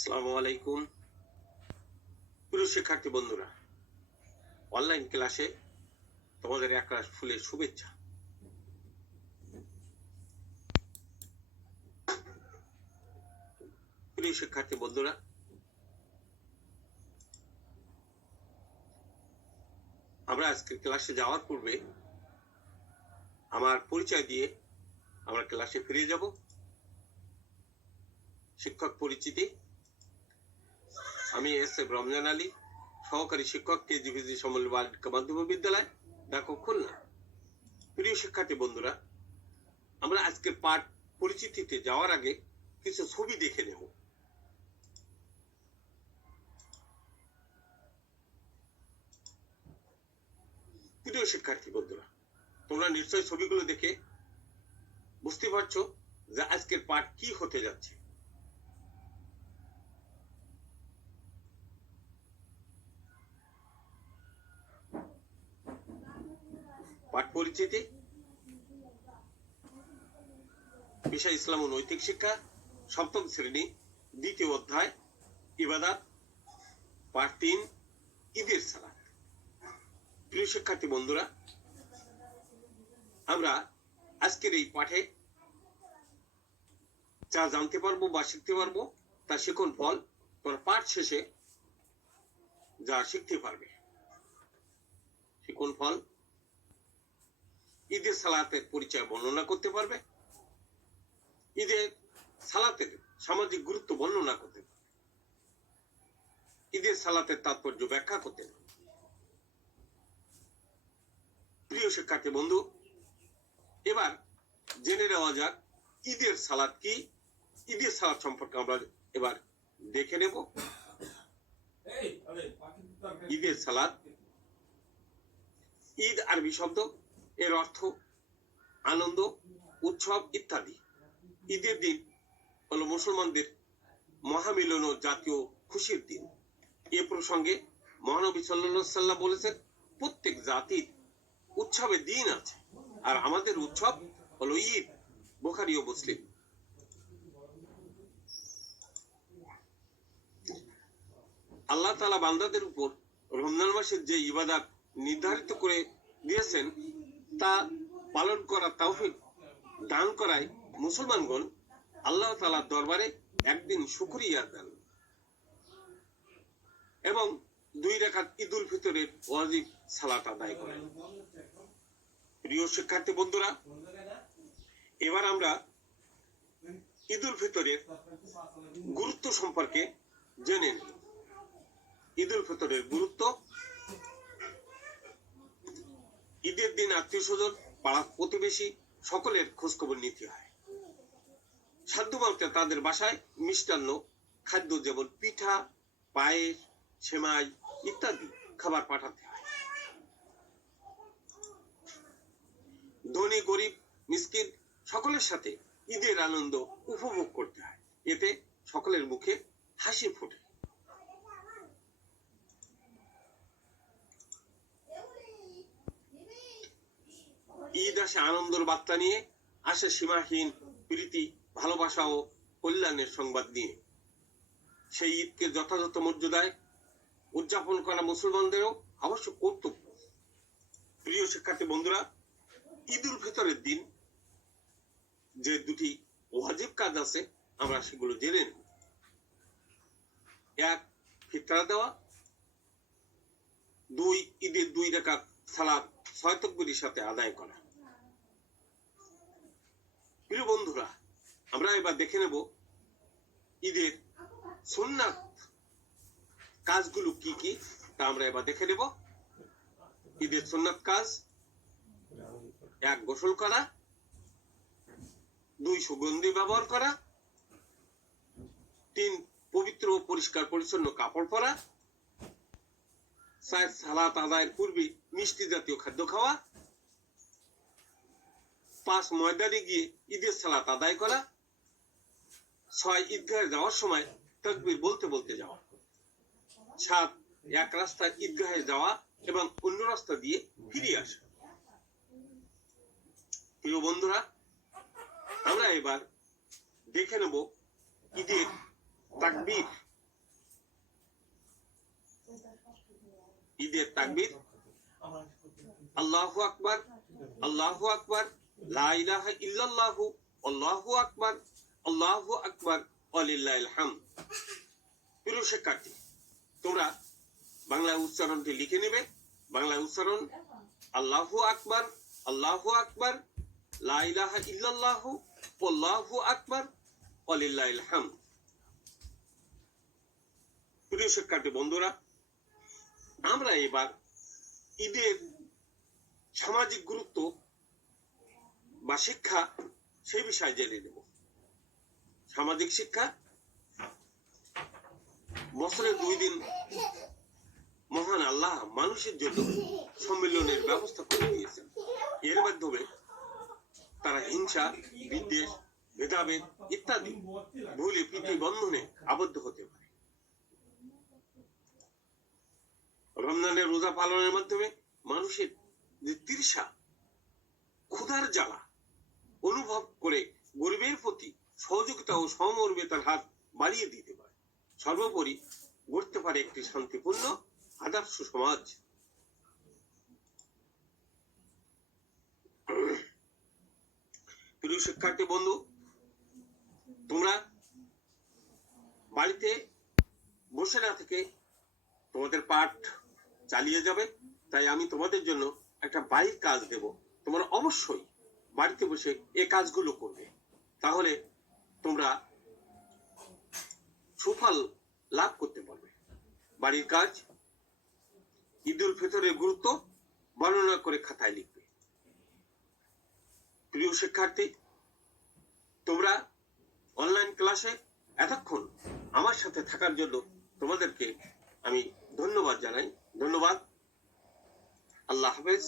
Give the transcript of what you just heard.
আসসালামু আলাইকুম প্রিয় শিক্ষার্থী বন্ধুরা, অনলাইন ক্লাসে তোমাদের একরাশ ফুলের শুভেচ্ছা। প্রিয় শিক্ষার্থী বন্ধুরা, আমরা আজকে ক্লাসে যাওয়ার পূর্বে আমার পরিচয় দিয়ে আমরা ক্লাসে ফিরে যাব। শিক্ষক পরিচিতি: আমি এস এ রমজান আলী, সহকারী শিক্ষক, কেজিভিজি সমল বালিকা মাধ্যমিক বিদ্যালয়, ঢাকা, খুলনা। প্রিয় শিক্ষার্থী বন্ধুরা, আমরা আজকের পাঠ পরিচিতিতে যাওয়ার আগে কিছু ছবি দেখে নেব। প্রিয় শিক্ষার্থী বন্ধুরা, তোমরা নিশ্চয়ই ছবিগুলো দেখে বুঝতে পারছো যে আজকের পাঠ কি হতে যাচ্ছে। পাঠ পরিচিতি: বিষয় ইসলাম ও নৈতিক শিক্ষা, সপ্তম শ্রেণী, দ্বিতীয় অধ্যায়, ইবাদত, পাঠ 3, ঈদের সালাত। প্রিয় শিক্ষার্থী বন্ধুরা, আমরা আজকের এই পাঠে যা জানতে পারবো বা শিখতে পারবো তা শিখন ফল তোমরা পাঠ শেষে যা শিখতে পারবে। শিখন ফল: ঈদের সালাতের পরিচয় বর্ণনা করতে পারবে, ঈদের সালাতের সামাজিক গুরুত্ব বর্ণনা করতে পারবে, ঈদের সালাতের তাৎপর্য ব্যাখ্যা করতে পারবে। প্রিয় শিক্ষার্থী বন্ধু, এবার জেনে নেওয়া যাক ঈদের সালাত কি। ঈদের সালাত সম্পর্কে আমরা এবার দেখে নেব। ঈদের সালাত, ঈদ আরবি শব্দ, এর অর্থ আনন্দ, উৎসব ইত্যাদি। ঈদের দিন হলো মুসলমানদের মহামিলন ও জাতীয় খুশির দিন। এ প্রসঙ্গে মহানবী সাল্লাল্লাহু আলাইহি ওয়াসাল্লাম বলেছেন, প্রত্যেক জাতির উৎসবের দিন আছে, আর আমাদের উৎসব হলো ঈদ। বুখারী ও মুসলিম। আল্লাহ তাআলা বান্দাদের উপর রমজান মাসের যে ইবাদত নির্ধারিত করে দিয়েছেন তা পালন করার তৌফিক দান করায় মুসলমানগণ আল্লাহ তাআলার দরবারে একদিন শুকরিয়া দেন এবং 2 রাকাত ঈদুল ফিতরের ওয়াজিব সালাত আদায় করেন। প্রিয় শিক্ষার্থী বন্ধুরা, এবার আমরা ঈদুল ফিতরের গুরুত্ব সম্পর্কে জেনে নেব। ঈদুল ফিতরের গুরুত্ব: ঈদের দিন আত্মীয় স্বজন, পাড়া প্রতিবেশী সকলের খোঁজখবর নিতে হয়। সাধ্যমতো তাদের বাসায় মিষ্টান্ন খাদ্য যেমন পিঠা, পায়েস, সেমাই ইত্যাদি খাবার পাঠাতে হয়। ধনী গরিব মিসকিন সকলের সাথে ঈদের আনন্দ উপভোগ করতে হয়, এতে সকলের মুখে হাসি ফোটে। ঈদ আসে আনন্দের বার্তা নিয়ে, আসে সীমাহীন প্রীতি, ভালোবাসা ও কল্যাণের সংবাদ নিয়ে। সেই ঈদকে যথাযথ মর্যাদায় উদযাপন করা মুসলমানদেরও আবশ্যক কর্তব্য। প্রিয় শিক্ষার্থী বন্ধুরা, ঈদুল ফিতরের দিন যে 2টি ওয়াজিব কাজ আছে আমরা সেগুলো জেনে নেব। 1, ফিতরা দেওয়া। 2, ঈদের 2 রাকাত সালাত 6 তাকবীরের সাথে আদায় করা। প্রিয় বন্ধুরা, আমরা এবার দেখে নেব ঈদের সুন্নাত কাজগুলো কি কি তা আমরা এবার দেখে নেব। ঈদের সুন্নাত কাজ: 1, গোসল করা। 2, সুগন্ধি ব্যবহার করা। 3, পবিত্র ও পরিষ্কার পরিচ্ছন্ন কাপড় পরা। 4, সালাত আদায়ের পূর্বে মিষ্টি জাতীয় খাদ্য খাওয়া। 5, ময়দানে গিয়ে ঈদের সালাত আদায় করা। 6, ঈদগাহে যাওয়ার সময় তাকবীর বলতে বলতে যাওয়া। 7, এক রাস্তায় ঈদগাহে যাওয়া এবং অন্য রাস্তা দিয়ে ফিরে আসা। প্রিয় বন্ধুরা, আমরা এবার দেখে নেব ঈদের তাকবীর ঈদের তাকবীর, আল্লাহু আকবার, আল্লাহু আকবার, লা ইলাহা ইল্লাল্লাহু, আল্লাহু আকবার, আল্লাহু আকবার, ওয়ালিল্লাহিল হামদ। প্রিয় শিক্ষার্থী, তোমরা বাংলা উচ্চারণটি লিখে নেবে। বাংলা উচ্চারণ: আল্লাহু আকবার, আল্লাহু আকবার, লা ইলাহা ইল্লাল্লাহু, আল্লাহু আকবার, ওয়ালিল্লাহিল হামদ। প্রিয় শিক্ষার্থী বন্ধুরা, আমরা এবার ঈদের সামাজিক গুরুত্ব বা শিক্ষা সেই বিষয়ে জেনে নেব। সামাজিক শিক্ষা, বছরে 2 দিন মহান আল্লাহ মানুষের জন্য সম্মেলনের ব্যবস্থা করে দিয়েছেন। এর মাধ্যমে তারা হিংসা, বিদ্বেষ, ভেদাভেদ ইত্যাদি ভুলে প্রীতি বন্ধনে আবদ্ধ হতে পারে। রমজানের রোজা পালনের মাধ্যমে মানুষের যে তৃষা, ক্ষুধার জ্বালা অনুভব করে গরিবের প্রতি সহযোগিতা ও সমমর্মিতার হাত বাড়িয়ে দিতে পারে। সর্বোপরি গড়তে পারে একটি শান্তিপূর্ণ আদর্শ সমাজ। প্রিয় শিক্ষার্থী বন্ধু, তোমরা বাড়িতে বসে না থেকে তোমাদের পাঠ চালিয়ে যাবে। তাই আমি তোমাদের জন্য একটা বাড়ির কাজ দেব। তোমরা অবশ্যই বাড়িতে বসে এই কাজগুলো করবে, তাহলে তোমরা সুফল লাভ করতে পারবে। বাড়ির কাজ: ঈদুল ফিতরের গুরুত্ব বর্ণনা করে খাতায় লিখবে। প্রিয় শিক্ষার্থী, তোমরা অনলাইন ক্লাসে এতক্ষণ আমার সাথে থাকার জন্য তোমাদেরকে আমি ধন্যবাদ জানাই। ধন্যবাদ। আল্লাহ হাফেজ।